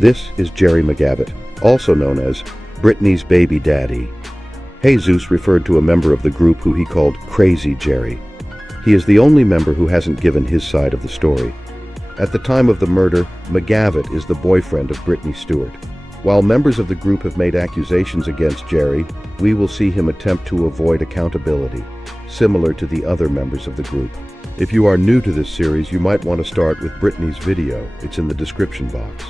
This is Jerry McGavitt, also known as Brittany's baby daddy. Jesus referred to a member of the group who he called Crazy Jerry. He is the only member who hasn't given his side of the story. At the time of the murder, McGavitt is the boyfriend of Brittany Stewart. While members of the group have made accusations against Jerry, we will see him attempt to avoid accountability, similar to the other members of the group. If you are new to this series, you might want to start with Brittany's video. It's in the description box.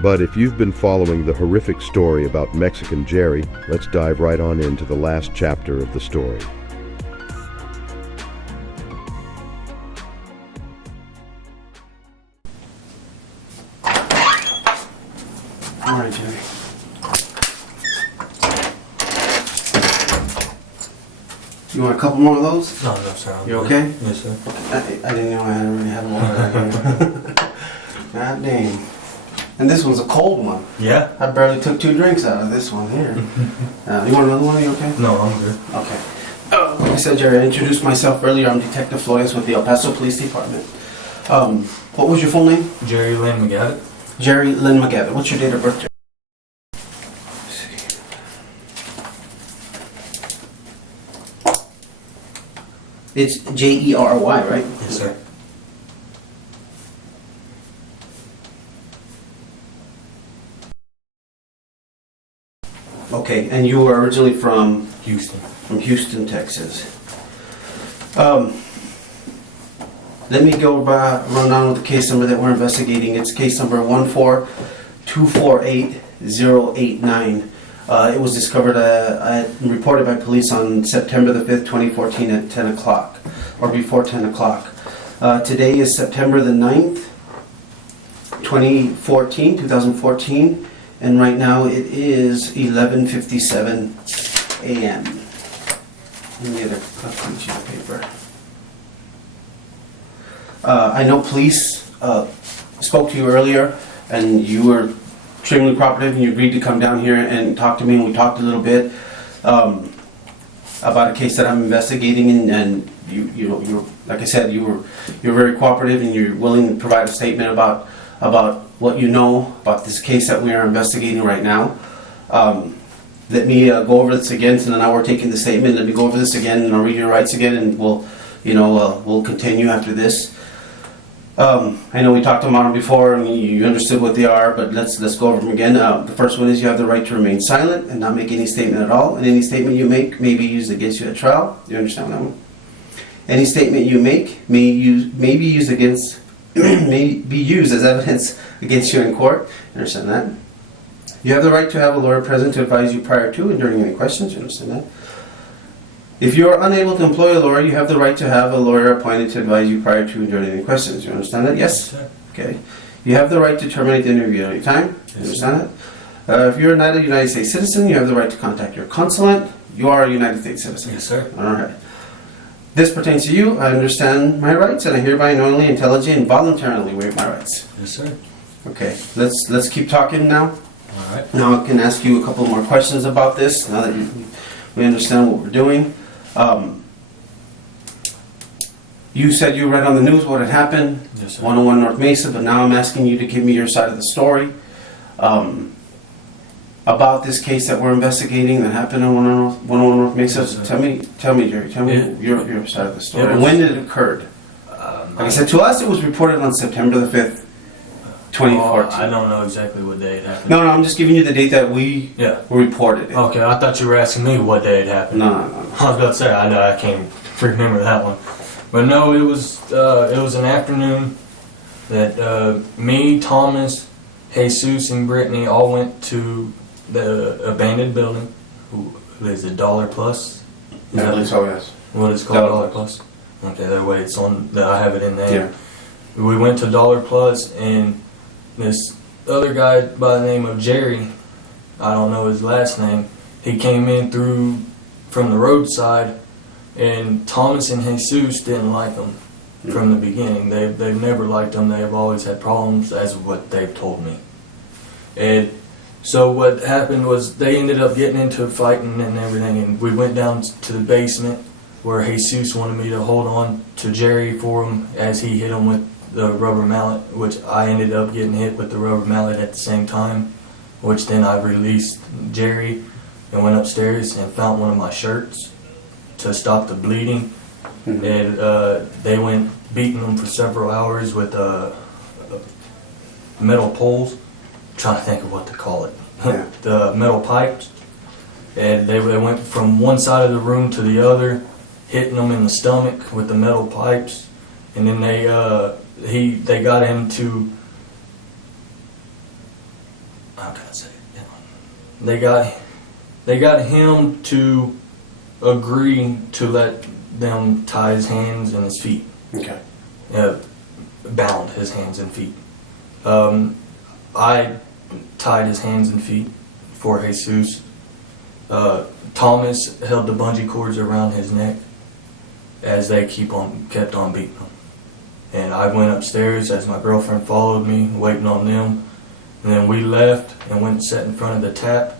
But if you've been following the horrific story about Mexican Jerry, let's dive right on into the last chapter of the story. All right, Jerry. You want a couple more of those? No, sir. You okay? Yes, sir. I didn't know I already had one. God dang. And this one's a cold one. Yeah? I barely took 2 drinks out of this one here. You want another one? Are you okay? No, I'm good. Okay. Like I said, Jerry, I introduced myself earlier. I'm Detective Flores with the El Paso Police Department. What was your full name? Jerry Lynn McGavitt. Jerry Lynn McGavitt. What's your date of birth, Jerry? It's Jerry, right? Yes, sir. Okay, and you were originally from Houston. Houston, Texas. Let me go run down with the case number that we're investigating. It's case number 14248-089. It was discovered and reported by police on September the 5th, 2014 at 10 o'clock, or before 10 o'clock. Today is September the 9th, 2014, and right now it is 11:57 a.m. Let me get a clean sheet of paper. I know police spoke to you earlier, and you were extremely cooperative, and you agreed to come down here and talk to me, and we talked a little bit about a case that I'm investigating, and you like I said, you're very cooperative, and you're willing to provide a statement about what you know about this case that we are investigating right now. Let me go over this again. So now we're taking the statement. Let me go over this again, and I'll read your rights again, and we'll continue after this. I know we talked about them before, and you understood what they are, but let's go over them again. The first one is you have the right to remain silent and not make any statement at all, and any statement you make may be used against you at trial. Do you understand that one? Any statement you make may be used as evidence against you in court. You understand that? You have the right to have a lawyer present to advise you prior to and during any questions. You understand that? If you are unable to employ a lawyer, you have the right to have a lawyer appointed to advise you prior to and during any questions. You understand that? Yes? Yes, Okay. You have the right to terminate the interview at any time. You understand that? If you're not a United States citizen, you have the right to contact your consulate. You are a United States citizen. Yes, sir. All right. This pertains to you. I understand my rights, and I hereby knowingly, intelligently, and voluntarily waive my rights. Yes, sir. Okay. Let's keep talking now. All right. Now I can ask you a couple more questions about this. Now that we understand what we're doing. You said you read on the news what had happened, Yes, sir. 101 North Mesa, but now I'm asking you to give me your side of the story about this case that we're investigating that happened on 101 North Mesa. Yes, sir. Tell me, Jerry, your side of the story. Yeah, And when did it occur? Like I said, to us it was reported on September the 5th, 2014. I don't know exactly what day it happened. No, I'm just giving you the date that we reported it. Okay, I thought you were asking me what day it happened. No. I was about to say, I know I can't remember that one. But no, it was an afternoon that me, Thomas, Jesus, and Brittany all went to the abandoned building. Who is it, Dollar Plus? I believe so, yes. What is it called, Dollar Plus? Okay, that way it's on. I have it in there. Yeah. We went to Dollar Plus, and this other guy by the name of Jerry, I don't know his last name, he came in from the roadside, and Thomas and Jesus didn't like him from the beginning. They've never liked him. They've always had problems, as what they've told me. And so what happened was they ended up getting into fighting and everything, and we went down to the basement where Jesus wanted me to hold on to Jerry for him as he hit him with the rubber mallet, which I ended up getting hit with the rubber mallet at the same time, which then I released Jerry and went upstairs and found one of my shirts to stop the bleeding. Mhm. And they went beating them for several hours with metal poles. I'm trying to think of what to call it. Yeah. The metal pipes. And they went from one side of the room to the other, hitting them in the stomach with the metal pipes. And then they got him to, how can I say it? They got him to agree to let them tie his hands and his feet. Okay. Bound his hands and feet. I tied his hands and feet for Jesus. Thomas held the bungee cords around his neck as they kept on beating him. And I went upstairs as my girlfriend followed me, waiting on them. And then we left and went and sat in front of the tap.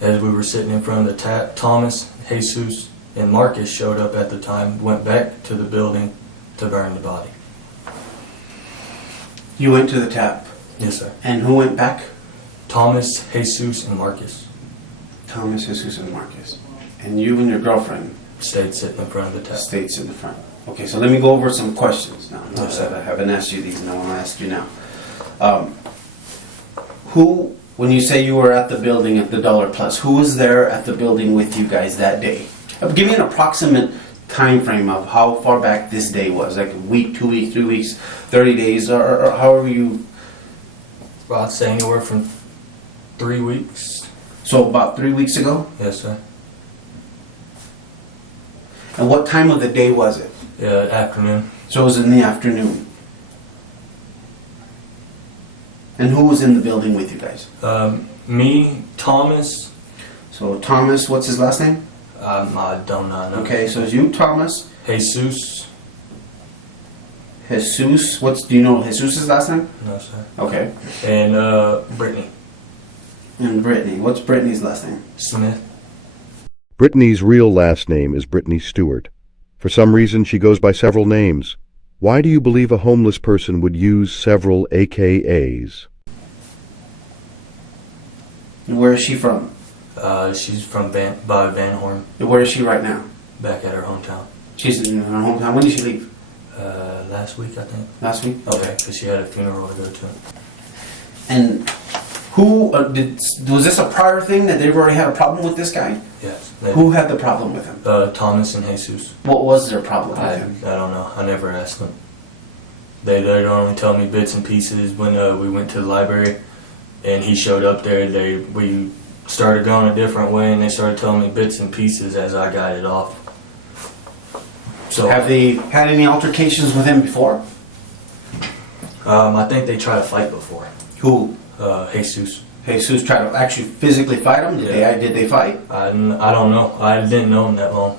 As we were sitting in front of the tap, Thomas, Jesus, and Marcus showed up at the time, went back to the building to bury the body. You went to the tap. Yes, sir. And who went back? Thomas, Jesus, and Marcus Thomas, Jesus, and Marcus. And you and your girlfriend stayed sitting in front of the tap. stayed in the front. Okay, so let me go over some questions now. Yes, sir. I haven't asked you these, and I want to ask you now. When you say you were at the building at the Dollar Plus, who was there at the building with you guys that day? Give me an approximate time frame of how far back this day was, like a week, 2 weeks, 3 weeks, 30 days, or however you... Well, I'd say anywhere from 3 weeks. So about 3 weeks ago? Yes, sir. And what time of the day was it? Afternoon. So it was in the afternoon. And who was in the building with you guys? Me, Thomas. So Thomas, what's his last name? I don't know. Okay, so it's you, Thomas. Jesus. Jesus, do you know Jesus' last name? No, sir. Okay. And Brittany. And Brittany, what's Brittany's last name? Smith. Brittany's real last name is Brittany Stewart. For some reason, she goes by several names. Why do you believe a homeless person would use several AKAs? And where is she from? She's from Van Horn, And where is she right now? back at her hometown. She's in her hometown. When did she leave? Last week, I think. Last week? Okay, because she had a funeral to go to. And was this a prior thing that they've already had a problem with this guy? Yes. Who had the problem with him? Thomas and Jesus. What was their problem with I him? don't know. I never asked them. They'd only tell me bits and pieces when we went to the library, and he showed up there. We started going a different way, and they started telling me bits and pieces as I guided off. So Have they had any altercations with him before? I think they tried to fight before. Who? Jesus. Jesus tried to actually physically fight him? Did they fight? I don't know. I didn't know him that long.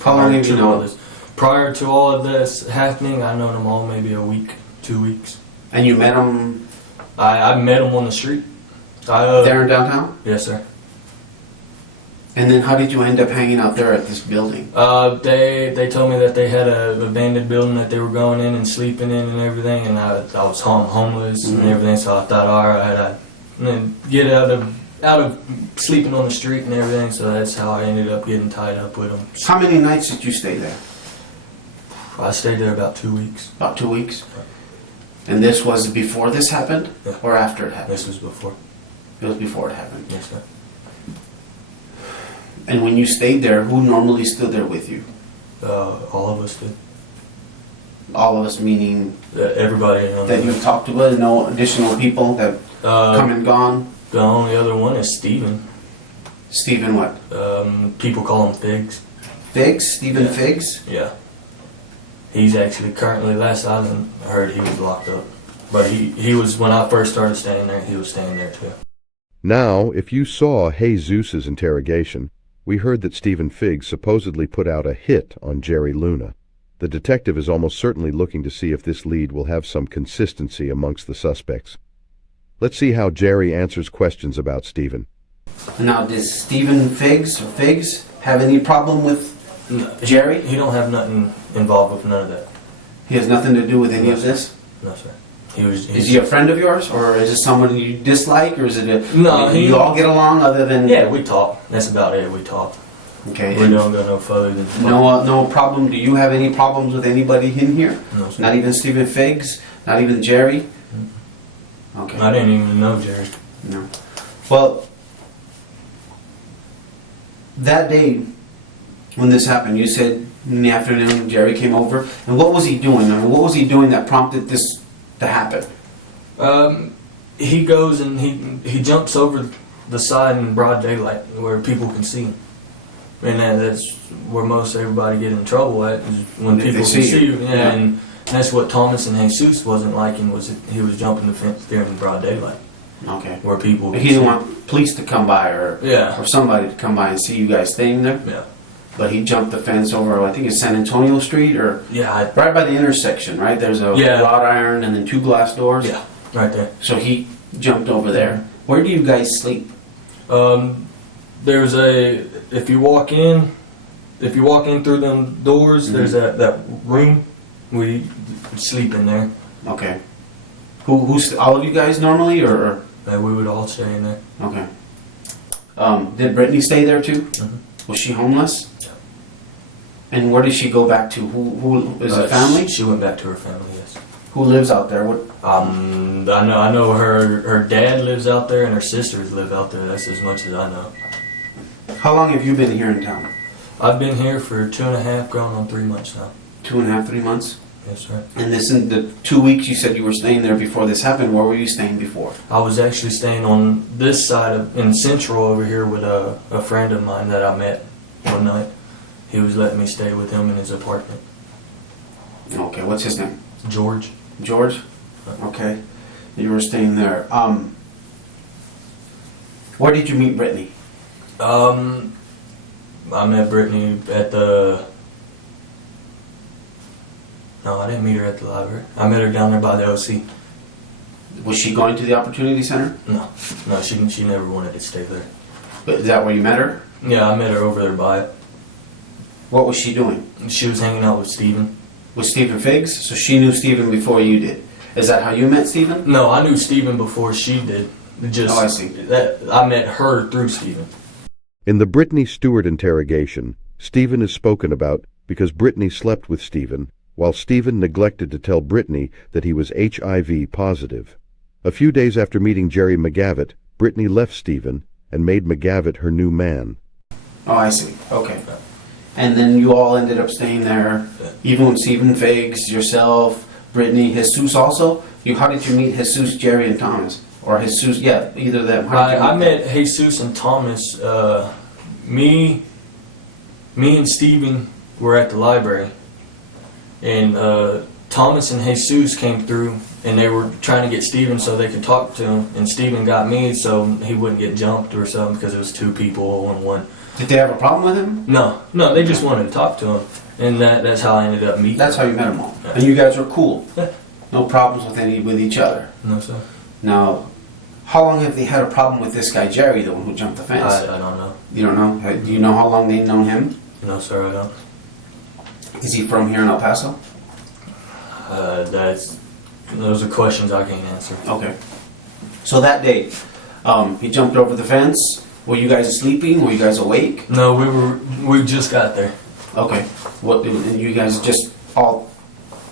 How long have you known this? Prior to all of this happening, I've known him all maybe a week, 2 weeks. And you met him I met him on the street. there in downtown? Yes, sir. And then how did you end up hanging out there at this building? They told me that they had a abandoned building that they were going in and sleeping in and everything, and I was homeless and everything, so I thought, all right, I'd get out of sleeping on the street and everything, so that's how I ended up getting tied up with them. How many nights did you stay there? I stayed there about 2 weeks. About 2 weeks? And this was before this happened? Yeah. Or after it happened? This was before. It was before it happened. Yes, sir. And when you stayed there, who normally stood there with you? All of us did. All of us, meaning Everybody. that you've talked to, no additional people that come and gone? The only other one is Steven. Stephen what? People call him Figs. Figs? Stephen Yeah. Figs? Yeah. He's actually currently, last I heard, he was locked up. But he was, when I first started staying there, he was staying there too. Now, if you saw Jesus' interrogation, we heard that Stephen Figs supposedly put out a hit on Jerry Luna. The detective is almost certainly looking to see if this lead will have some consistency amongst the suspects. Let's see how Jerry answers questions about Stephen. Now, does Stephen Figs have any problem with Jerry? He don't have nothing involved with none of that. He has nothing to do with any of this? No, sir. Is he a friend of yours, or is it someone you dislike, or is it a... No, you all get along other than... Yeah, we talk. That's about it. We talk. Okay. We don't go no further than... No problem. Do you have any problems with anybody in here? No, sir. Not even Stephen Figs? Not even Jerry? Okay. I didn't even know Jerry. No. Well, that day when this happened, you said in the afternoon Jerry came over, and what was he doing? I mean, what was he doing that prompted this to happen? He goes and he jumps over the side in broad daylight where people can see him, and that's where most everybody get in trouble at, is when If people they can see see you. you. Yeah. And that's what Thomas and Jesus wasn't liking, was he was jumping the fence there in broad daylight Okay. where people. He didn't want police to come by or Yeah. somebody to come by and see you guys staying there, Yeah. but he jumped the fence over, I think it's San Antonio Street, or Yeah. right by the intersection, right? There's a Yeah. wrought iron and then 2 glass doors. Yeah. Right there. So he jumped over there. Where do you guys sleep? There's a if you walk in through them doors, there's that room. We sleep in there. Okay. Who's all of you guys normally, or? We would all stay in there. Okay. Did Brittany stay there too? Mhm. Was she homeless? And where did she go back to? Who is it? Family? She went back to her family. Yes. Who lives out there? What? I know her dad lives out there and her sisters live out there. That's as much as I know. How long have you been here in town? I've been here for 2.5, going on 3 months now. 2.5, 3 months. Yes, sir. And this in the 2 weeks you said you were staying there before this happened. Where were you staying before? I was actually staying on this side in Central over here with a friend of mine that I met one night. He was letting me stay with him in his apartment. Okay. What's his name? George. George. Okay. You were staying there. Where did you meet Brittany? I met Brittany at the... No, I didn't meet her at the library. I met her down there by the OC. Was she going to the Opportunity Center? No, she never wanted to stay there. But is that where you met her? Yeah, I met her over there by it. What was she doing? She was hanging out with Steven. With Stephen Figs? So she knew Stephen before you did. Is that how you met Stephen? No, I knew Steven before she did. Just, Oh, I see. I met her through Steven. In the Brittany Stewart interrogation, Stephen is spoken about because Brittany slept with Stephen, while Stephen neglected to tell Brittany that he was HIV positive. A few days after meeting Jerry McGavitt, Brittany left Stephen and made McGavitt her new man. Oh, I see. Okay. And then you all ended up staying there, even with Stephen Figs, yourself, Brittany, Jesus also? How did you meet Jesus, Jerry, and Thomas? Or Jesus, yeah, either of them. How did you I meet them? met Jesus and Thomas. Me and Steven were at the library. And Thomas and Jesus came through, and they were trying to get Steven so they could talk to him. And Steven got me so he wouldn't get jumped or something, because it was 2 people on one. Did they have a problem with him? No, they just wanted to talk to him. And that's how I ended up meeting That's how you met them all. And you guys were cool. No problems with each other. No, sir. Now, how long have they had a problem with this guy, Jerry, the one who jumped the fence? I don't know. You don't know? Do you know how long they've known him? No, sir, I don't. Is he from here in El Paso? Those are questions I can't answer. Okay. So that day, he jumped over the fence. Were you guys sleeping? Were you guys awake? No, we just got there. Okay. And you guys just all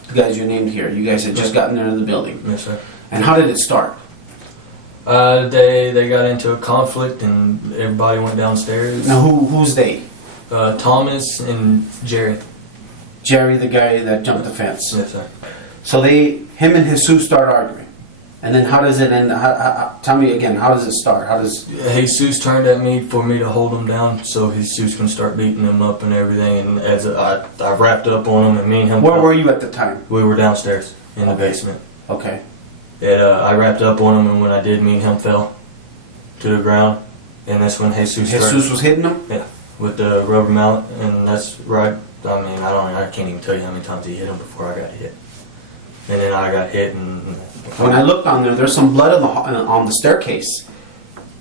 the guys you named here. You guys had just gotten into the building. Yes, sir. And how did it start? They got into a conflict and everybody went downstairs. Now who's they? Thomas and Jerry. Jerry, the guy that jumped the fence. Yes, sir. So him and Jesus start arguing. And then how does it end? Tell me again, how does it start? Jesus turned at me for me to hold him down so Jesus can start beating him up and everything. And as I wrapped up on him, and me and him... Where were you at the time? We were downstairs in the basement. Okay. I wrapped up on him, and when I did, me and him fell to the ground. And that's when Jesus started. Jesus was hitting him? Yeah, with the rubber mallet. And that's right. I mean, I can't even tell you how many times he hit him before I got hit. And then I got hit, and... When I looked on there's some blood on the staircase.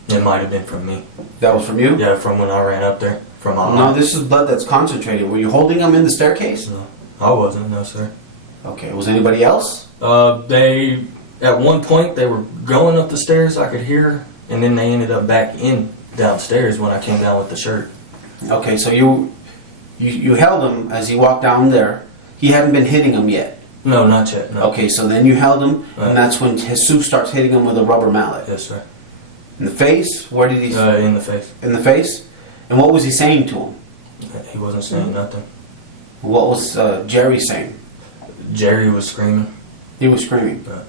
It might have been from me. That was from you? Yeah, from when I ran up there. No, this is blood that's concentrated. Were you holding him in the staircase? No, I wasn't, no, sir. Okay, was anybody else? They, at one point, they were going up the stairs, I could hear, and then they ended up back in downstairs when I came down with the shirt. Okay, so you held him as he walked down there. He hadn't been hitting him yet. No, not yet. No. Okay, so then you held him, Right. and that's when Jesus starts hitting him with a rubber mallet. Yes, sir. In the face? Where did he? In the face. In the face? And what was he saying to him? He wasn't saying nothing. What was Jerry saying? Jerry was screaming. He was screaming. Right.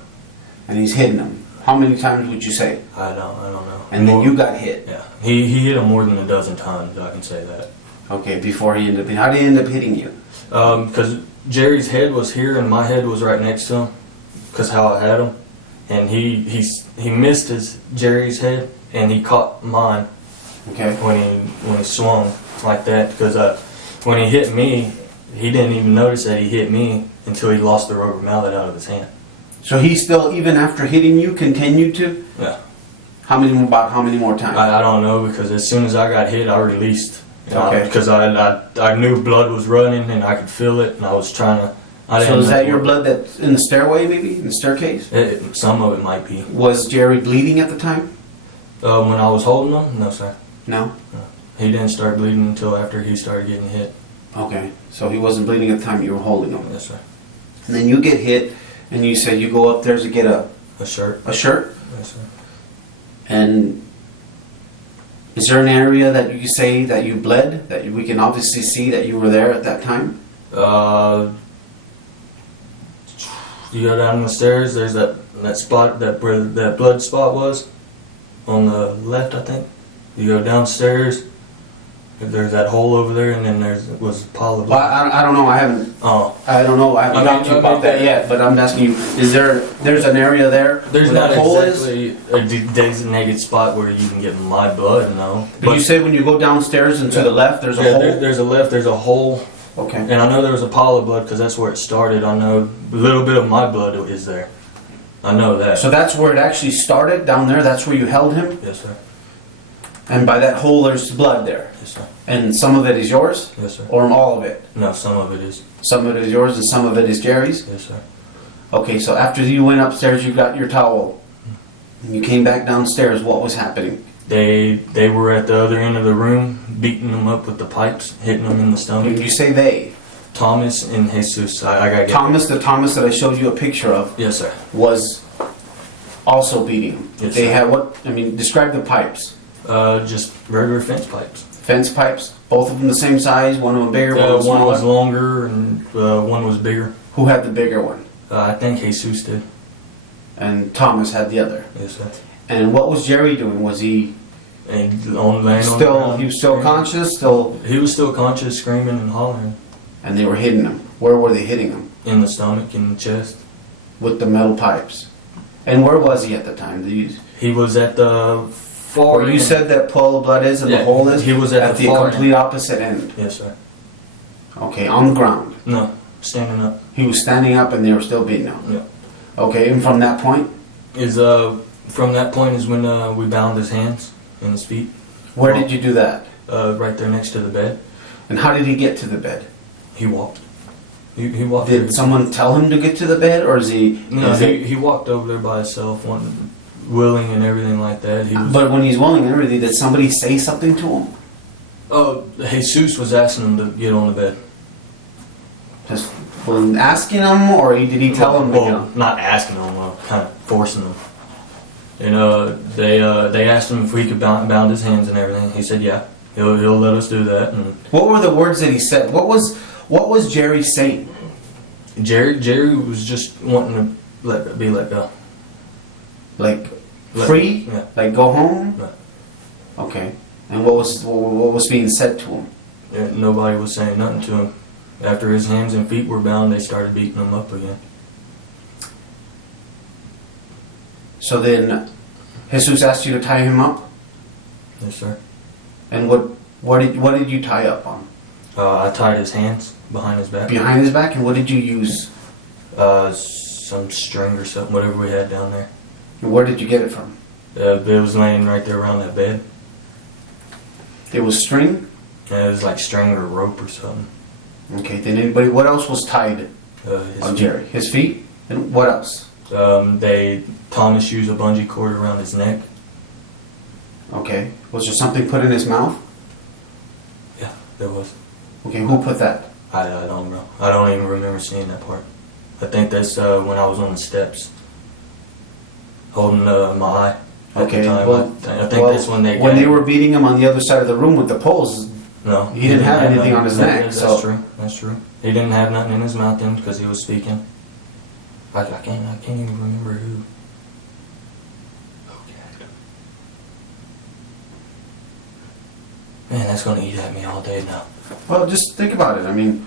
And he's hitting him. How many times would you say? I don't know. And then you got hit. Yeah, he hit him more than a dozen times. I can say that. Okay, before he ended up. How did he end up hitting you? Because Jerry's head was here and my head was right next to him. Because how I had him, and he missed Jerry's head and he caught mine. Okay. When he swung like that. Because when he hit me, he didn't even notice that he hit me until he lost the rubber mallet out of his hand. So he still, even after hitting you, continued to? Yeah. About how many more times? I don't know, because as soon as I got hit, I released. Okay. Because I knew blood was running and I could feel it, and I was trying to. So is that your blood that's in the stairway, maybe? In the staircase? Some of it might be. Was Jerry bleeding at the time? When I was holding him, no, sir. No? No. He didn't start bleeding until after he started getting hit. Okay. So he wasn't bleeding at the time you were holding him. Yes, sir. And then you get hit, and you said you go up there to get a shirt. A shirt? Yes, sir. And is there an area that you say that you bled, that we can obviously see that you were there at that time? You go down the stairs, there's that spot, where that blood spot was, on the left, I think. You go downstairs, there's that hole over there, and then was a pile of Well, blood. I don't know. I haven't. Oh. I don't know. I haven't talked to you about that yet. But I'm asking you: there's an area there There's where not that hole exactly a designated spot where you can get my blood, no. But you say when you go downstairs and to the left, there's a hole. There's a hole. Okay. And I know there was a pile of blood because that's where it started. I know a little bit of my blood is there. I know that. So that's where it actually started down there. That's where you held him. Yes, sir. And by that hole, there's blood there. Yes, sir. And some of it is yours, Yes, sir. or all of it. No, some of it is. Some of it is yours, and some of it is Jerry's. Yes, sir. Okay. So after you went upstairs, you got your towel. And you came back downstairs. What was happening? They were at the other end of the room, beating them up with the pipes, hitting them in the stomach. When you say they, Thomas and Jesus. I gotta get Thomas, the Thomas that I showed you a picture of, Yes, sir. was also beating him. Yes, They sir. had what? I mean, describe the pipes. Just regular fence pipes. Fence pipes. Both of them the same size. One of them bigger. One was One smaller. was longer and one was bigger. Who had the bigger one? I think Jesus did. And Thomas had the other. Yes, sir. And what was Jerry doing? Was he And laying on the still? ground, He was still screaming. conscious. Still, He was still conscious, screaming and hollering. and they were hitting him. Where were they hitting him? In the stomach, in the chest. With the metal pipes. And where was he at the time? He was at the far Where you end. said that pool of blood is and the Yeah, hole is? he was at the the far complete opposite end. Yes, sir. Okay, on the ground. No, standing up. He was standing up and they were still beating him. Yeah. Okay, and from that point, From that point is when we bound his hands and his feet. where did you do that? Right there next to the bed. And how did he get to the bed? He walked. He walked. Did there. someone tell him to get to the bed, or is he? No, is it- he walked over there by himself, willing and everything like that. He was. But when he's willing and everything, did somebody say something to him? Jesus was asking him to get on the bed. Just when asking him, or did he tell him to get Well, on? not asking him, kind of forcing him. And they asked him if we could bound his hands and everything. He said, "Yeah, he'll let us do that." And What were the words that he said? What was Jerry saying? Jerry was just wanting to be let go. Like free? Yeah. Like go home? Yeah. Okay. And what was being said to him? And nobody was saying nothing to him. After his hands and feet were bound, they started beating him up again. So then, Jesus asked you to tie him up, Yes, sir. and what did you tie up on? I tied his hands behind his back. Behind his back, and what did you use? Some string or something, whatever we had down there. And where did you get it from? It was laying right there around that bed. It was string. And it was like string or rope or something. Okay. Then anybody? What else was tied His on feet. Jerry? His feet. And what else? Thomas used a bungee cord around his neck. Okay. Was there something put in his mouth? Yeah, there was. Okay, who put that? I don't know. I don't even remember seeing that part. I think that's when I was on the steps, holding my eye at Okay, the time. well, I think that's when they when they were beating him on the other side of the room with the poles. No, he didn't have anything on his neck. That's So true. That's true. He didn't have nothing in his mouth then because he was speaking. I can't even remember who. Man, that's gonna eat at me all day now. well, just think about it. I mean,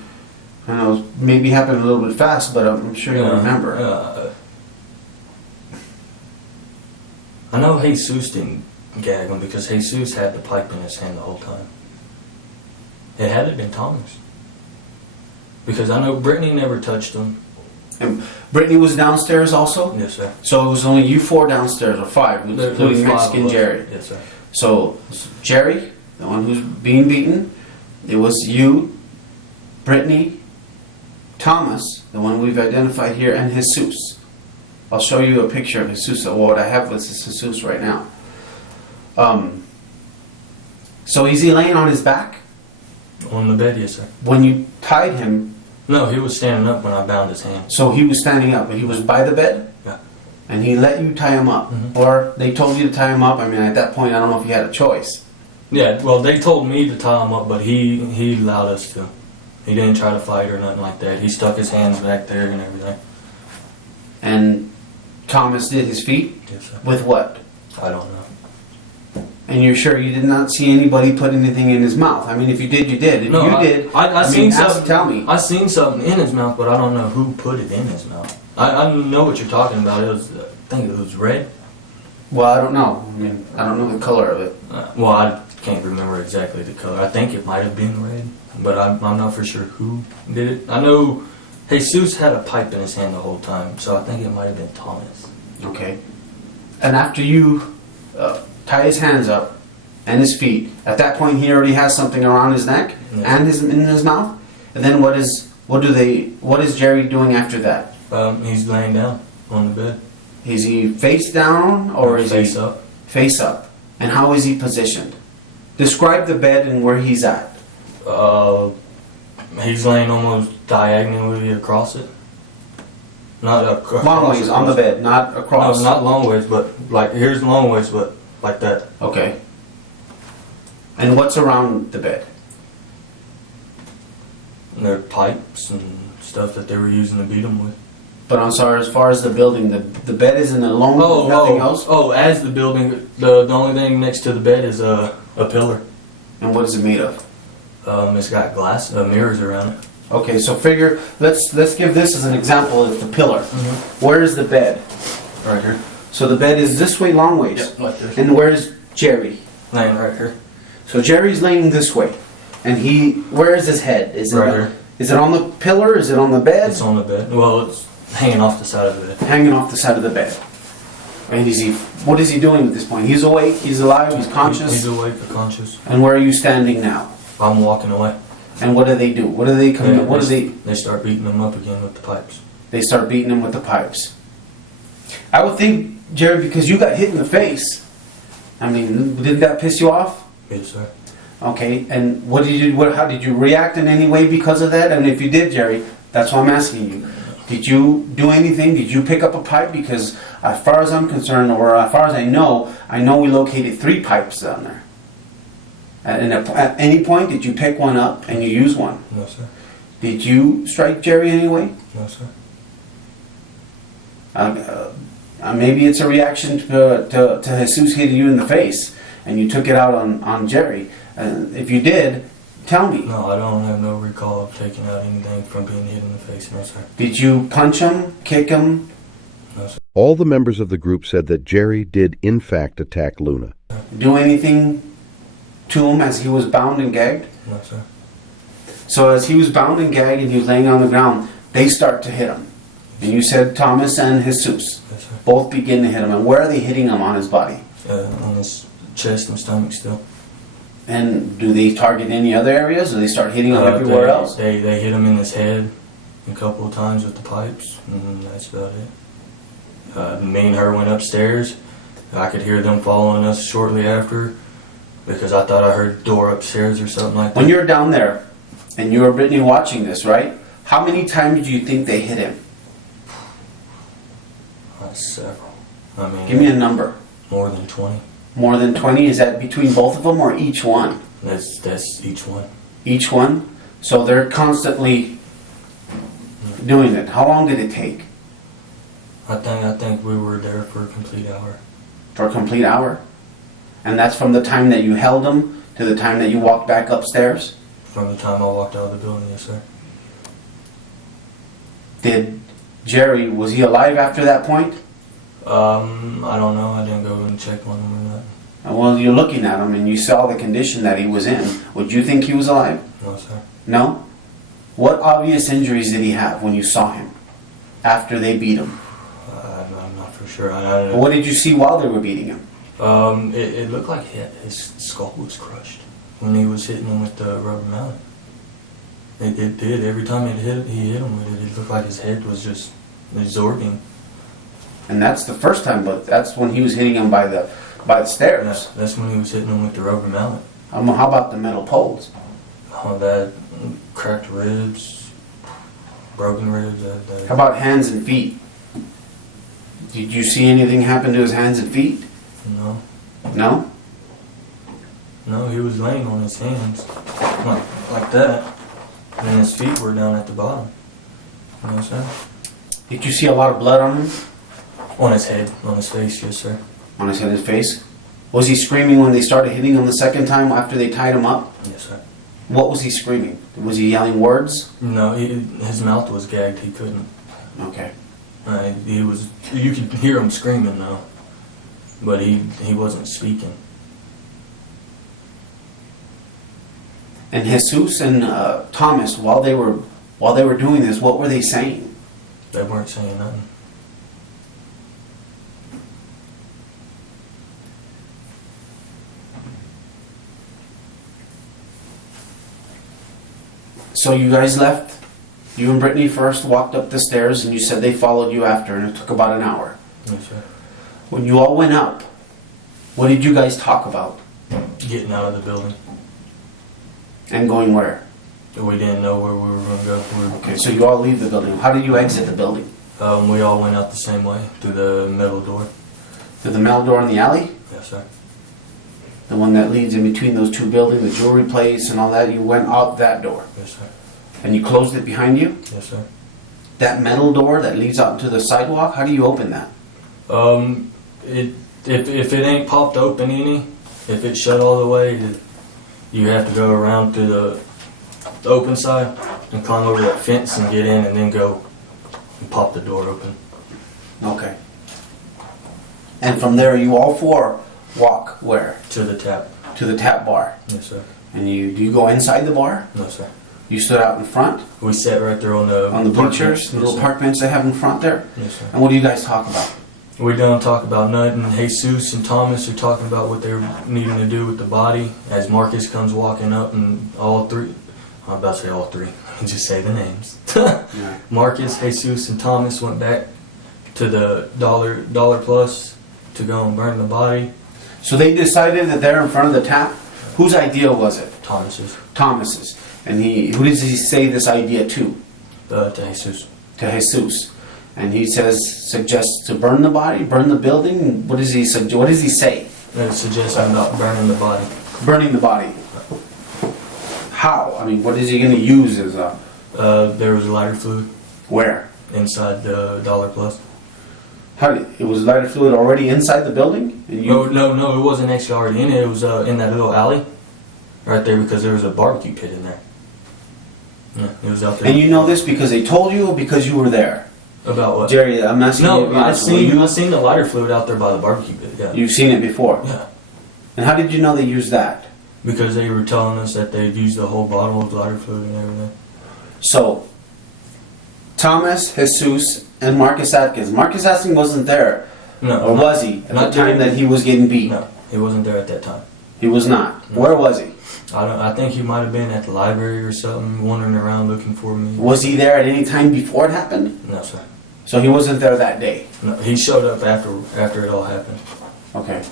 I know maybe happened a little bit fast, but I'm sure you remember. I know Jesus didn't gag him because Jesus had the pipe in his hand the whole time. It had to have been Thomas. Because I know Brittany never touched him. And Brittany was downstairs also? Yes, sir. So it was only you four downstairs, or five, including Mexican Jerry. Yes, sir. So Jerry, the one who's being beaten, it was you, Brittany, Thomas, the one we've identified here, and Jesus. I'll show you a picture of Jesus. Well, what I have with Jesus right now. So is he laying on his back? On the bed, yes, sir. When you tied him, No, he was standing up when I bound his hand. so he was standing up, but he was by the bed? Yeah. And he let you tie him up? Mhm. Or they told you to tie him up? I mean, at that point, I don't know if you had a choice. Yeah, well, they told me to tie him up, but he allowed us to. He didn't try to fight or nothing like that. He stuck his hands back there and everything. And Thomas did his feet? Yes, sir. With what? I don't know. And you're sure you did not see anybody put anything in his mouth? I mean, if you did, you did. If No, you did, I seen something. tell me. I seen something in his mouth, but I don't know who put it in his mouth. I know what you're talking about. It was, I think it was red. Well, I don't know. I mean, I don't know the color of it. Well, I can't remember exactly the color. I think it might have been red, but I'm not for sure who did it. I know Jesus had a pipe in his hand the whole time, so I think it might have been Thomas. Okay. And after you tie his hands up and his feet, at that point he already has something around his neck Yeah. and in his mouth. And then what is Jerry doing after that? He's laying down on the bed. Is he face down or is face he up? face up? And how is he positioned? Describe the bed and where he's at. He's laying almost diagonally across it. Not across. Long ways on the bed, not across. No, not long ways, but like here's long ways, but like that. Okay. And what's around the bed? And there are pipes and stuff that they were using to beat him with. But I'm sorry, as far as the building, the bed is in alone with nothing else? As the building, the only thing next to the bed is a pillar. And what is it made of? It's got glass, mirrors around it. Okay, so figure, let's give this as an example of the pillar. Mm-hmm. Where is the bed? Right here. So the bed is this way long ways. Yep, right there. And where's Jerry? Laying right here. So Jerry's laying this way. And where is his head? Is it Right here. Is it on the pillar? Is it on the bed? It's on the bed. Well, it's hanging off the side of the bed. Hanging off the side of the bed. And what is he doing at this point? He's awake, he's alive, he's conscious. He's awake, conscious. And where are you standing now? I'm walking away. And what do they do? What do they come? What do they? They start beating him up again with the pipes. They start beating him with the pipes. I would think, Jerry, because you got hit in the face. I mean, didn't that piss you off? Yes, sir. Okay, and what did you? How did you react in any way because of that? And if you did, Jerry, that's what I'm asking you. Did you do anything? Did you pick up a pipe? Because as far as I'm concerned, or as far as I know we located 3 pipes down there. At any point, did you pick one up and you use one? No, sir. Did you strike Jerry anyway? No, sir. Maybe it's a reaction to Jesus hitting you in the face, and you took it out on Jerry. If you did, tell me. No, I don't have no recall of taking out anything from being hit in the face. No, sir. Did you punch him, kick him? No, sir. All the members of the group said that Jerry did in fact attack Luna. Do anything to him as he was bound and gagged? No, sir. So as he was bound and gagged and he was laying on the ground, they start to hit him. And you said Thomas and Jesus Yes, sir. both begin to hit him. And where are they hitting him on his body? On his chest and stomach still. And do they target any other areas, or they start hitting him everywhere else? They hit him in his head a couple of times with the pipes, and that's about it. Me and her went upstairs. I could hear them following us shortly after because I thought I heard a door upstairs or something like that. When you're down there and you were Brittany watching this, right? How many times do you think they hit him? Several. I mean, Give me a number. more than 20. More than 20? Is that between both of them or each one? That's each one. Each one? So they're constantly doing it. How long did it take? I think we were there for a complete hour. For a complete hour? And that's from the time that you held him to the time that you walked back upstairs? From the time I walked out of the building, yes, sir. Did Jerry, was he alive after that point? I don't know. I didn't go and check on him or not. Well, you're looking at him and you saw the condition that he was in. Would you think he was alive? No, sir. No? What obvious injuries did he have when you saw him after they beat him? I'm not for sure. I don't know. What did you see while they were beating him? It looked like his skull was crushed when he was hitting him with the rubber mallet. It did. Every time he hit him with it, it looked like his head was just absorbing. And that's the first time, but that's when he was hitting him by the stairs. That's when he was hitting him with the rubber mallet. How about the metal poles? Oh, that cracked ribs, broken ribs. How about hands and feet? Did you see anything happen to his hands and feet? No. No? No, he was laying on his hands, like that, and then his feet were down at the bottom. You know what I'm saying? Did you see a lot of blood on him? On his head, on his face, yes, sir. On his head and face? Was he screaming when they started hitting him the second time after they tied him up? Yes, sir. What was he screaming? Was he yelling words? No, his mouth was gagged. He couldn't. Okay. He was. You could hear him screaming though, but he wasn't speaking. And Jesus and Thomas, while they were doing this, what were they saying? They weren't saying nothing. So you guys left. You and Brittany first walked up the stairs, and you said they followed you after, and it took about an hour. Yes, sir. When you all went up, what did you guys talk about? Getting out of the building. And going where? We didn't know where we were going to go. Okay, so you all leave the building. How did you exit the building? We all went out the same way, through the metal door. Through the metal door in the alley? Yes, sir. The one that leads in between those two buildings, the jewelry place and all that, you went out that door. Yes, sir. And you closed it behind you? Yes, sir. That metal door that leads out into the sidewalk, how do you open that? If it ain't popped open any, if it's shut all the way, you have to go around to the open side and climb over that fence and get in and then go and pop the door open. Okay. And from there, you all four walk where? To the tap. To the tap bar. Yes, sir. And do you go inside the bar? No, sir. You stood out in front? We sat right there on the Bleachers, park bench. the Yes, little sir. park bench they have in front there? Yes, sir. And what do you guys talk about? We don't talk about nothing. Jesus and Thomas are talking about what they're needing to do with the body as Marcus comes walking up, and all three, I'm about to say all three, just say the names. Yeah. Marcus, Jesus, and Thomas went back to the dollar plus to go and burn the body. So they decided that they're in front of the tap? Whose idea was it? Thomas's. Thomas's. And who does he say this idea to? To Jesus. To Jesus. And he suggests to burn the body, burn the building. What does he say? It suggests about burning the body. Burning the body. How? I mean, what is he going to use as a... There was lighter fluid Where? inside the dollar plus. It was lighter fluid already inside the building? And No, it wasn't actually already in it. It was in that little alley right there because there was a barbecue pit in there. Yeah, it was out there. And you know this because they told you or because you were there? About what? Jerry, I'm asking you. No, I seen the lighter fluid out there by the barbecue pit. Yeah. You've seen it before? Yeah. And how did you know they used that? Because they were telling us that they'd used the whole bottle of lighter fluid and everything. So, Thomas, Jesus, and Marcus Atkins. Marcus Atkins wasn't there. No. Or was he? At the time that he was getting beat? No, he wasn't there at that time. He was not. Where was he? I think he might have been at the library or something, wandering around looking for me. Was he there at any time before it happened? No, sir. So he wasn't there that day? No, he showed up after it all happened. Okay.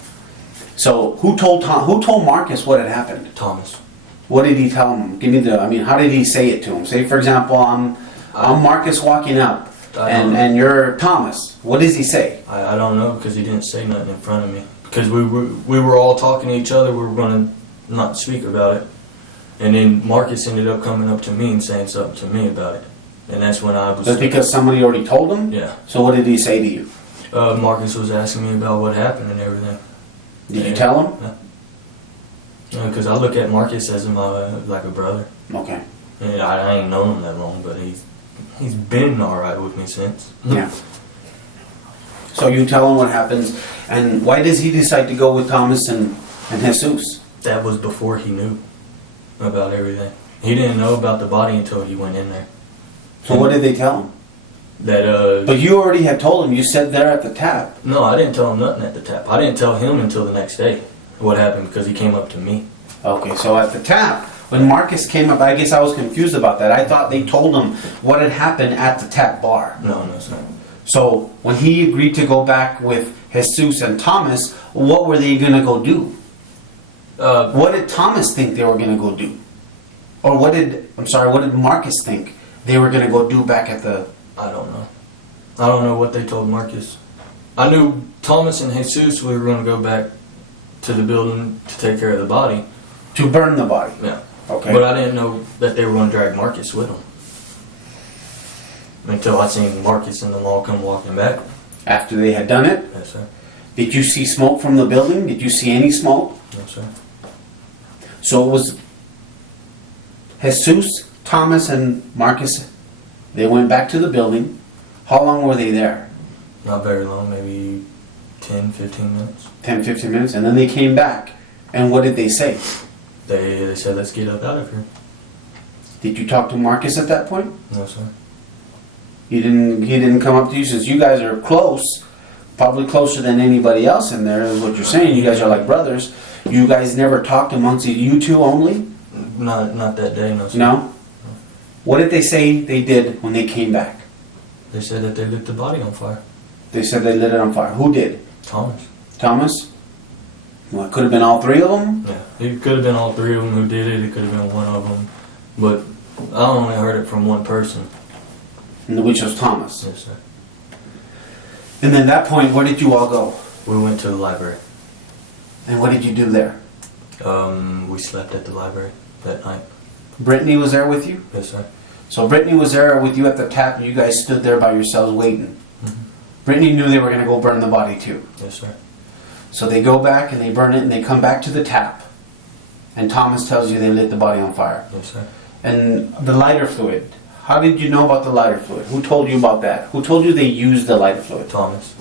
So who told Marcus what had happened? Thomas. What did he tell him? How did he say it to him? Say, for example, I'm Marcus walking up, and you're Thomas. What does he say? I don't know, because he didn't say nothing in front of me. Because we were all talking to each other. We were going to not speak about it. And then Marcus ended up coming up to me and saying something to me about it. And that's when I was... That's because somebody already told him? Yeah. So what did he say to you? Marcus was asking me about what happened and everything. Did you tell him? No. Because I look at Marcus as like a brother. Okay. And I ain't known him that long, but he's been alright with me since. Yeah. So you tell him what happens, and why does he decide to go with Thomas and Jesus? That was before he knew about everything. He didn't know about the body until he went in there. So what did they tell him? That But you already had told him. You said there at the tap. No, I didn't tell him nothing at the tap. I didn't tell him until the next day what happened, because he came up to me. Okay, so at the tap, when Marcus came up, I guess I was confused about that. I thought they told him what had happened at the tap bar. No, sir. So when he agreed to go back with Jesus and Thomas, what were they going to go do? What did Thomas think they were going to go do? Or what did Marcus think they were going to go do back at the... I don't know. I don't know what they told Marcus. I knew Thomas and Jesus, we were going to go back to the building to take care of the body. To burn the body? Yeah. Okay. But I didn't know that they were going to drag Marcus with them. Until I seen Marcus and them all come walking back. After they had done it? Yes, sir. Did you see smoke from the building? Did you see any smoke? No, sir. So it was Jesus, Thomas, and Marcus. They went back to the building. How long were they there? Not very long, maybe 10, 15 minutes. 10, 15 minutes. And then they came back. And what did they say? They said, let's get up out of here. Did you talk to Marcus at that point? No, sir. He didn't come up to you, since you guys are close, probably closer than anybody else in there, is what you're saying. You guys are like brothers. You guys never talked amongst you two only? Not that day, no, sir. No? What did they say they did when they came back? They said that they lit the body on fire. They said they lit it on fire. Who did? Thomas. Thomas? Well, it could have been all three of them? Yeah, it could have been all three of them who did it. It could have been one of them. But I only heard it from one person. Which was Thomas. Yes, sir. And then at that point, where did you all go? We went to the library. And what did you do there? We slept at the library that night. Brittany was there with you? Yes, sir. So Brittany was there with you at the tap, and you guys stood there by yourselves waiting. Mm-hmm. Brittany knew they were going to go burn the body too. Yes, sir. So they go back and they burn it, and they come back to the tap. And Thomas tells you they lit the body on fire. Yes, sir. And the lighter fluid. How did you know about the lighter fluid? Who told you about that? Who told you they used the lighter fluid? Thomas.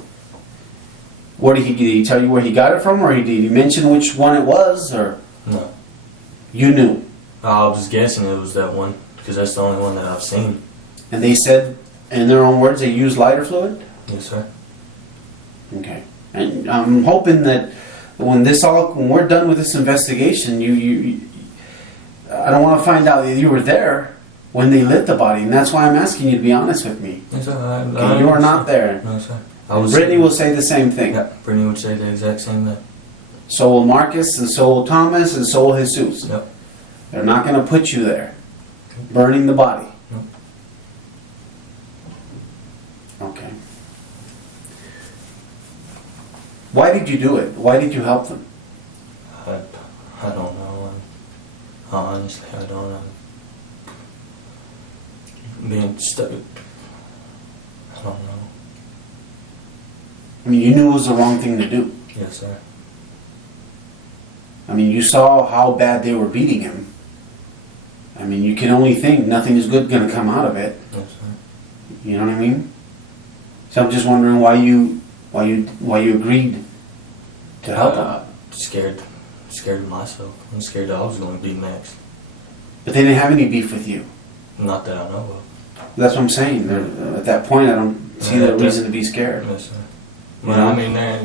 Did he tell you where he got it from, or did he mention which one it was, or? No. You knew. I was guessing it was that one, because that's the only one that I've seen. And they said, in their own words, they used lighter fluid? Yes, sir. Okay. And I'm hoping that when we're done with this investigation, I don't want to find out that you were there when they lit the body, and that's why I'm asking you to be honest with me. Yes, sir. Okay, you are not there. No, sir. Brittany will say the same thing. Yeah, Brittany would say the exact same thing. So will Marcus, and so will Thomas, and so will Jesus. Yep. They're not going to put you there, burning the body. Nope. Okay. Why did you do it? Why did you help them? I don't know. Honestly, I don't know. Being stuck. I don't know. I mean, you knew it was the wrong thing to do. Yes, sir. I mean, you saw how bad they were beating him. I mean, you can only think nothing is good going to come out of it. Yes, sir. You know what I mean? So I'm just wondering why you agreed to help them. Scared of myself. I'm scared that I was going to be next. But they didn't have any beef with you. Not that I know of. That's what I'm saying. At that point, I don't see the reason to be scared. Yes, sir. But I mean, I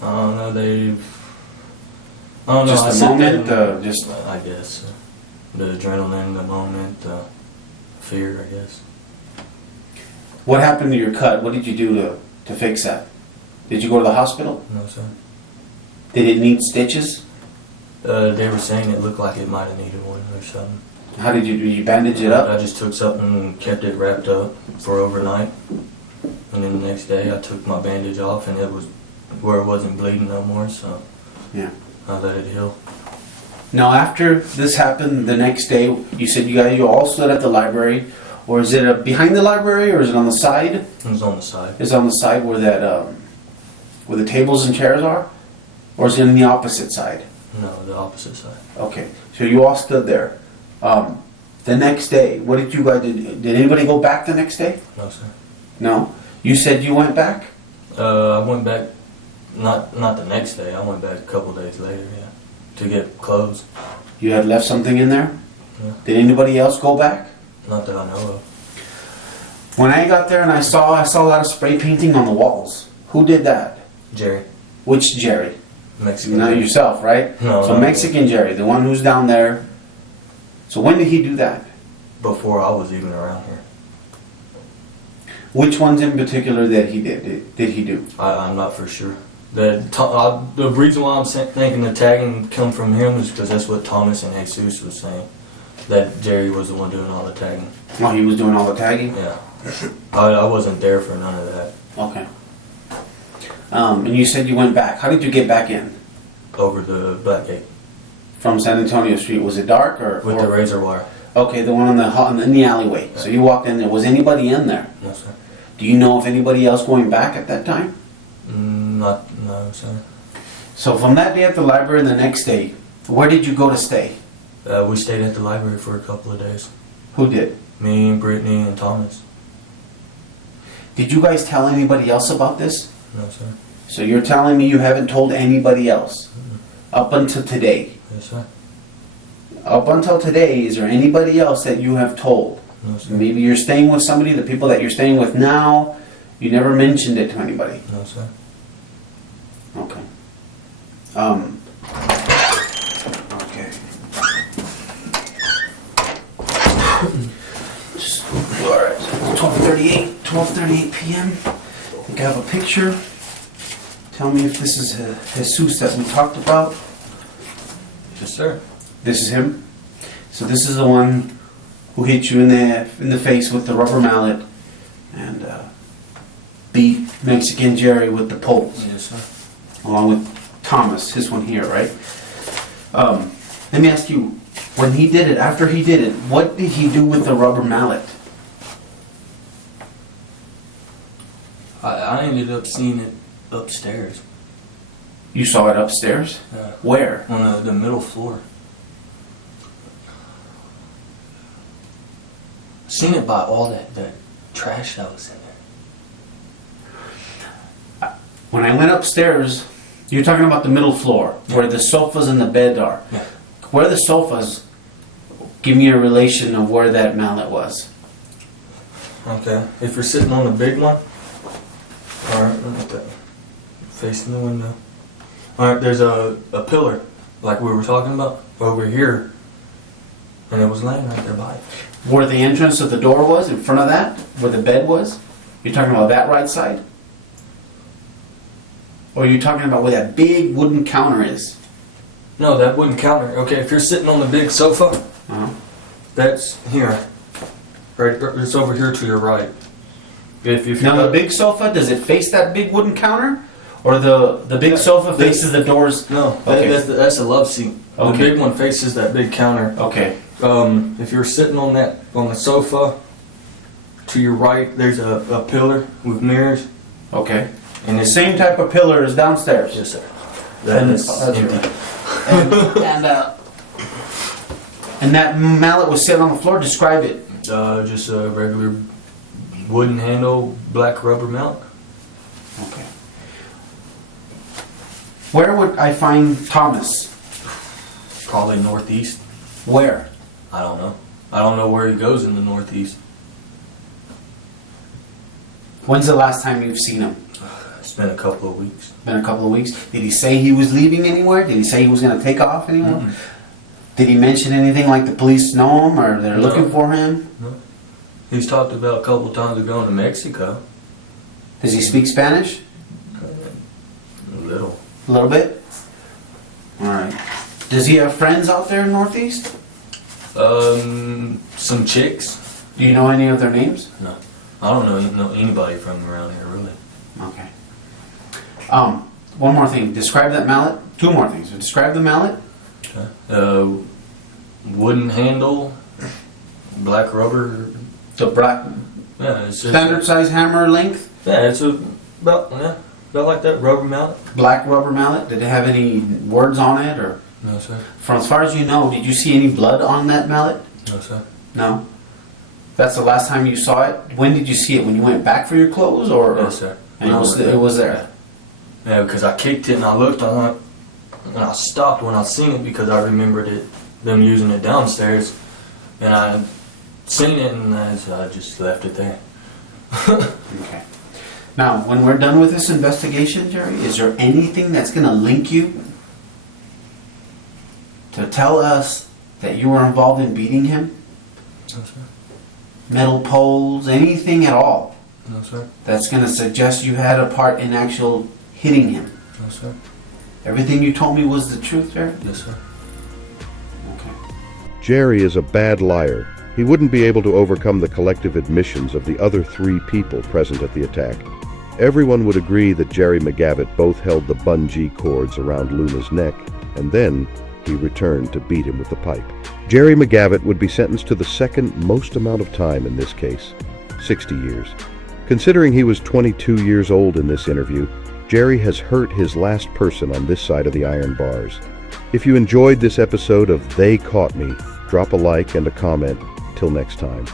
don't know. I don't know. Just I the sit there moment, and- just I guess the adrenaline, the moment, fear. I guess. what happened to your cut? What did you do to fix that? Did you go to the hospital? No, sir. Did it need stitches? They were saying it looked like it might have needed one or something. How did you bandage it up? I just took something and kept it wrapped up for overnight. And then the next day I took my bandage off and it was where it wasn't bleeding no more, so Yeah. I let it heal. Now, after this happened, the next day, you said you all stood at the library, or is it behind the library, or is it on the side? It was on the side. Is it on the side where where the tables and chairs are, or is it on the opposite side? No, the opposite side. Okay, so you all stood there. The next day, what did you guys do? Did anybody go back the next day? No, sir. No. You said you went back. I went back, not the next day. I went back a couple days later, yeah, to get clothes. You had left something in there. Yeah. Did anybody else go back? Not that I know of. When I got there and I saw a lot of spray painting on the walls. Who did that? Jerry, Which Jerry? Mexican. Not yourself, right? No, So not Mexican Jerry, the one who's down there. So when did he do that? before I was even around here. Which ones in particular that he did he do? I'm not for sure. The reason why I'm thinking the tagging come from him is because that's what Thomas and Jesus was saying. That Jerry was the one doing all the tagging. Oh, he was doing all the tagging? Yeah. I wasn't there for none of that. Okay. And you said you went back. How did you get back in? Over the Black Gate. From San Antonio Street. Was it dark With the razor wire. Okay, the one in the alleyway. So you walked in there. Was anybody in there? No, sir. Do you know of anybody else going back at that time? No, sir. So from that day at the library and the next day, where did you go to stay? We stayed at the library for a couple of days. Who did? Me and Brittany and Thomas. Did you guys tell anybody else about this? No, sir. So you're telling me you haven't told anybody else up until today? Yes, sir. Up until today, is there anybody else that you have told? No, sir. Maybe you're staying with somebody, the people that you're staying with now, you never mentioned it to anybody. No, sir. Okay. Okay. Just, all right. 12:38 p.m. I think I have a picture. Tell me if this is Jesus that we talked about. Yes, sir. This is him. So this is the one who hit you in the face with the rubber mallet and beat Mexican Jerry with the poles, Yes, sir. along with Thomas, his one here, right? Let me ask you, when he did it, after he did it, what did he do with the rubber mallet? I ended up seeing it upstairs. You saw it upstairs? Where? On the middle floor. Seen it by all that trash that was in there. When I went upstairs, you're talking about the middle floor, where the sofas and the bed are. Yeah. Where the sofas, give me a relation of where that mallet was. Okay. If you're sitting on the big one, alright, look at that. Facing the window. Alright, there's a pillar, like we were talking about, over here. And it was laying right there by it. Where the entrance of the door was, in front of that, where the bed was? You're talking about that right side? Or are you talking about where that big wooden counter is? No, that wouldn't count. Okay, if you're sitting on the big sofa, Uh-huh. that's here. Right, it's over here to your right. If you Now the big sofa, does it face that big wooden counter? Or the big sofa faces the doors? No, Okay. that's a love seat. Okay. The big one faces that big counter. Okay. If you're sitting on the sofa, to your right, there's a pillar with mirrors. Okay. And The it's same type of pillar is downstairs? yes, sir. And That is that's empty. And that mallet was set on the floor. Describe it. Just a regular wooden handle, black rubber mallet. Okay. Where would I find Thomas? Probably northeast. Where? I don't know. I don't know where he goes in the northeast. When's the last time you've seen him? It's It's been a couple of weeks. Been a couple of weeks. Did he say he was leaving anywhere? Did he say he was going to take off anywhere? Mm-mm. Did he mention anything like the police know him or they're No. looking for him? No. He's talked about a couple of times of going to Mexico. Does he speak Spanish? A little. A little bit? Alright. Does he have friends out there in Northeast? Some chicks. Do you know any of their names? No. I don't know anybody from around here, really. Okay. One more thing. Describe that mallet. Two more things. Describe the mallet. Okay. Wooden handle, black rubber. The black Yeah, it's just standard size hammer length. Yeah, it's about like that rubber mallet. Black rubber mallet. Did it have any words on it, or No, sir. from as far as you know, did you see any blood on that mallet? No, sir. No. That's the last time you saw it. When did you see it? When you went back for your clothes, or? Yes, sir. And it was there. Yeah, because I kicked it and I looked on it, and I stopped when I seen it because I remembered them using it downstairs, and I seen it and I just left it there. Okay. Now, when we're done with this investigation, Jerry, is there anything that's going to link you to tell us that you were involved in beating him? No, sir. Metal poles, anything at all No, sir. that's going to suggest you had a part in actual hitting him? No, sir. Everything you told me was the truth, Jerry? Yes, sir. Okay. Jerry is a bad liar. He wouldn't be able to overcome the collective admissions of the other 3 people present at the attack. Everyone would agree that Jerry McGavitt both held the bungee cords around Luna's neck, and then he returned to beat him with the pipe. Jerry McGavitt would be sentenced to the second most amount of time in this case, 60 years. Considering he was 22 years old in this interview, Jerry has hurt his last person on this side of the iron bars. If you enjoyed this episode of They Caught Me, drop a like and a comment. Till next time.